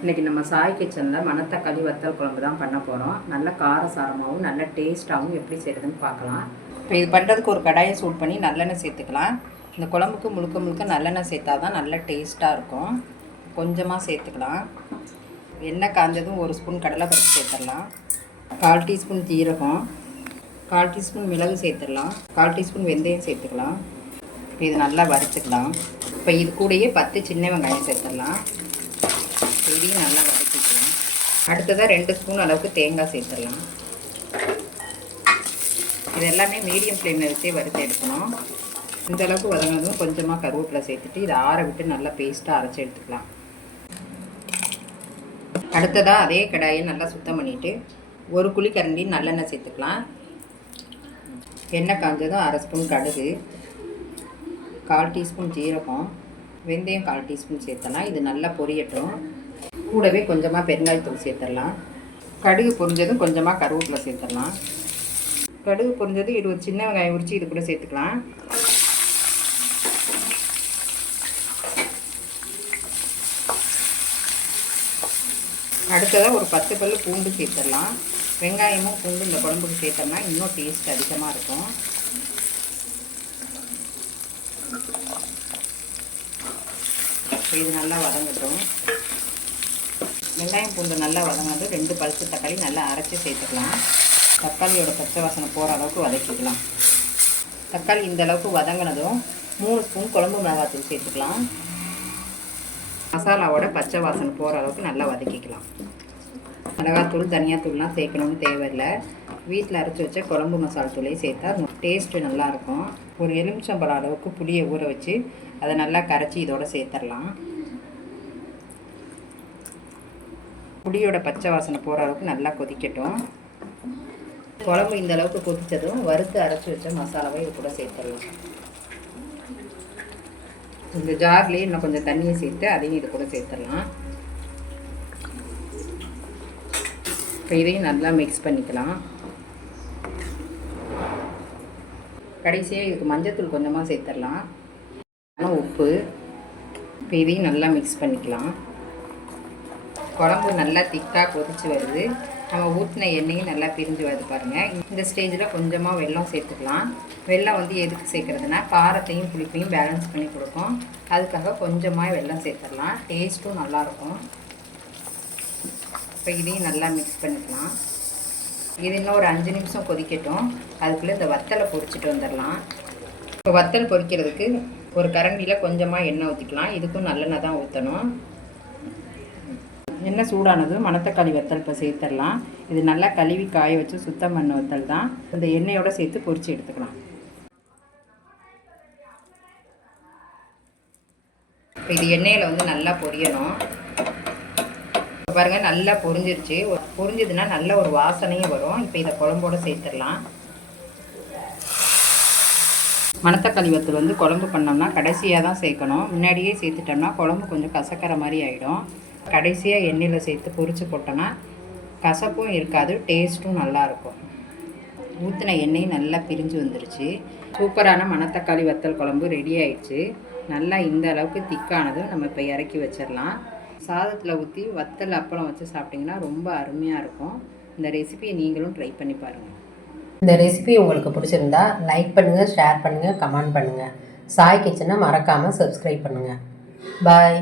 இன்றைக்கி நம்ம சாய் கிச்சனில் மணத்தக்காளி வத்தல் குழம்பு தான் பண்ண போகிறோம் நல்ல காரசாரமாகவும் நல்ல டேஸ்ட்டாகவும் எப்படி செய்கிறதுன்னு பார்க்கலாம். இப்போ இது பண்ணுறதுக்கு ஒரு கடாயை சூட் பண்ணி நல்லெண்ணெய் சேர்த்துக்கலாம். இந்த குழம்புக்கு முழுக்க முழுக்க நல்லெண்ணெய் சேர்த்தா தான் நல்ல டேஸ்ட்டாக இருக்கும். கொஞ்சமாக சேர்த்துக்கலாம். எண்ணெய் காஞ்சதும் ஒரு ஸ்பூன் கடலைப்பருப்பு சேர்த்துடலாம். கால் டீஸ்பூன் ஜீரகம் கால் டீஸ்பூன் மிளகு சேர்த்துடலாம். கால் டீஸ்பூன் வெந்தயம் சேர்த்துக்கலாம். இப்போ இது நல்லா வறுத்துக்கலாம். இப்போ இது கூடயே பத்து சின்ன வெங்காயம் சேர்த்துடலாம். இதையும் நல்லா வதக்கிக்கலாம். அடுத்ததாக ரெண்டு ஸ்பூன் அளவுக்கு தேங்காய் சேர்த்துடலாம். இது எல்லாமே மீடியம் ஃப்ளேமில் வச்சே வறுத்து எடுக்கணும். இந்த அளவுக்கு வதங்கினதும் கொஞ்சமாக கருவேப்பிலை சேர்த்துட்டு இதை ஆற விட்டு நல்லா பேஸ்ட்டாக அரைச்சி எடுத்துக்கலாம். அடுத்ததாக அதே கடாயை நல்லா சுத்தம் பண்ணிவிட்டு ஒரு குழி கரண்டி நல்லெண்ணெய் சேர்த்துக்கலாம். எண்ணெய் காஞ்சதும் அரை ஸ்பூன் கடுகு கால் டீஸ்பூன் ஜீரகம் வெந்தயம் கால் டீஸ்பூன் சேர்த்தலாம். இது நல்லா பொரியட்டும். கூடவே கொஞ்சமாக பெருங்காயத்தூள் சேர்த்துடலாம். கடுகு பொரிஞ்சதும் கொஞ்சமாக கருவேப்பிலை சேர்த்துடலாம். கடுகு பொரிஞ்சதும் இருபது சின்ன வெங்காயம் உரித்து இது கூட சேர்த்துக்கலாம். அடுத்ததாக ஒரு பத்து பல் பூண்டு சேர்த்துடலாம். வெங்காயமும் பூண்டு இந்த குழம்புக்கு சேர்த்தோம்னா இன்னும் டேஸ்ட் அதிகமாக இருக்கும். இது நல்லா வதங்கட்டும். வெங்காயம் பூண்டு நல்லா வதங்கினது ரெண்டு பழுத்து தக்காளி நல்லா அரைச்சி சேர்த்துக்கலாம். தக்காளியோட பச்சை வாசனை போகிற அளவுக்கு வதக்கிக்கலாம். தக்காளி இந்த அளவுக்கு வதங்கினதும் மூணு ஸ்பூன் குழம்பு மிளகாத்தூள் சேர்த்துக்கலாம். மசாலாவோட பச்சை வாசனை போகிற அளவுக்கு நல்லா வதக்கிக்கலாம். மிளகாத்தூள் தனியாத்தூள்லாம் சேர்க்கணும்னு தேவையில்லை வீட்டில் அரைச்சி வச்ச குழம்பு மசாலா தூளையும் சேர்த்தா டேஸ்ட்டு நல்லாயிருக்கும் ஒரு எலுமிச்சம்பழம் அளவுக்கு புளியை ஊற வச்சு அதை நல்லா கரைச்சி இதோட சேர்த்துடலாம் புளியோட பச்சை வாசனை போகிற அளவுக்கு நல்லா கொதிக்கட்டும். குழம்பு இந்த அளவுக்கு கொதித்ததும் வறுத்து அரைச்சி வச்ச மசாலாவை இது கூட சேர்த்துடலாம். இந்த ஜார்லேயே இன்னும் கொஞ்சம் தண்ணியை சேர்த்து அதையும் இது கூட சேர்த்துடலாம். இப்போ இதையும் நல்லா மிக்ஸ் பண்ணிக்கலாம். கடைசியாக இதுக்கு மஞ்சத்தூள் கொஞ்சமாக சேர்த்துடலாம். உப்பு. இப்போ இதையும் நல்லா மிக்ஸ் பண்ணிக்கலாம். குழம்பு நல்லா திக்காக கொதிச்சு வருது. நம்ம ஊற்றின எண்ணெயும் நல்லா பிரிஞ்சு வருது பாருங்கள் இந்த ஸ்டேஜில் கொஞ்சமாக வெள்ளம் சேர்த்துக்கலாம். வெல்லம் வந்து எதுக்கு சேர்க்குறதுனா காரத்தையும் புளிப்பையும் பேலன்ஸ் பண்ணி கொடுக்கும். அதுக்காக கொஞ்சமாக வெல்லம் சேர்த்துடலாம். டேஸ்ட்டும் நல்லாயிருக்கும். இப்போ இதையும் நல்லா மிக்ஸ் பண்ணிக்கலாம். இது இன்னும் ஒரு அஞ்சு நிமிஷம் கொதிக்கட்டும். அதுக்குள்ளே இந்த வத்தலை பொரிச்சிட்டு வந்துடலாம். இப்போ வத்தல் பொரிக்கிறதுக்கு ஒரு கரண்டியில் கொஞ்சமாக எண்ணெய் ஊற்றிக்கலாம் இதுக்கும் நல்லெண்ணெய் தான் ஊற்றணும் எண்ணெய் சூடானதும் மணத்தக்காளி வத்தல் இப்போ சேர்த்துடலாம் இது நல்லா கழுவி காய வச்சு சுத்தம் பண்ண வத்தல் தான். இந்த எண்ணெயோடு சேர்த்து பொரித்து எடுத்துக்கலாம். இப்போ இது எண்ணெயில் வந்து நல்லா பொரியணும். இப்போ பாருங்கள் நல்லா பொரிஞ்சிருச்சு. பொரிஞ்சதுன்னா நல்ல ஒரு வாசனையும் வரும். இப்போ இதை குழம்போடு சேர்த்துடலாம் மணத்தக்காளி வத்தல் வந்து குழம்பு பண்ணோம்னா கடைசியாக தான் சேர்க்கணும். முன்னாடியே சேர்த்துட்டோம்னா குழம்பு கொஞ்சம் கசக்கிற மாதிரி ஆகிடும் கடைசியாக எண்ணெயில் சேர்த்து பொரித்து போட்டோன்னா கசப்பும் இருக்காது டேஸ்ட்டும் நல்லாயிருக்கும். ஊற்றின எண்ணெய் நல்லா பிரிஞ்சு வந்துருச்சு. சூப்பரான மணத்தக்காளி வத்தல் குழம்பு ரெடி ஆயிடுச்சு. நல்லா இந்த அளவுக்கு திக்கானதும் நம்ம இப்போ இறக்கி வச்சிடலாம் சாதத்தில் ஊற்றி வத்தல் அப்பளம் வச்சு சாப்பிட்டிங்கன்னா ரொம்ப அருமையாக இருக்கும். இந்த ரெசிபியை நீங்களும் ட்ரை பண்ணி பாருங்கள் இந்த ரெசிபி உங்களுக்கு பிடிச்சிருந்தா லைக் பண்ணுங்கள் ஷேர் பண்ணுங்கள் கமெண்ட் பண்ணுங்கள் சாய் கிச்சனை மறக்காமல் சப்ஸ்கிரைப் பண்ணுங்கள் பாய்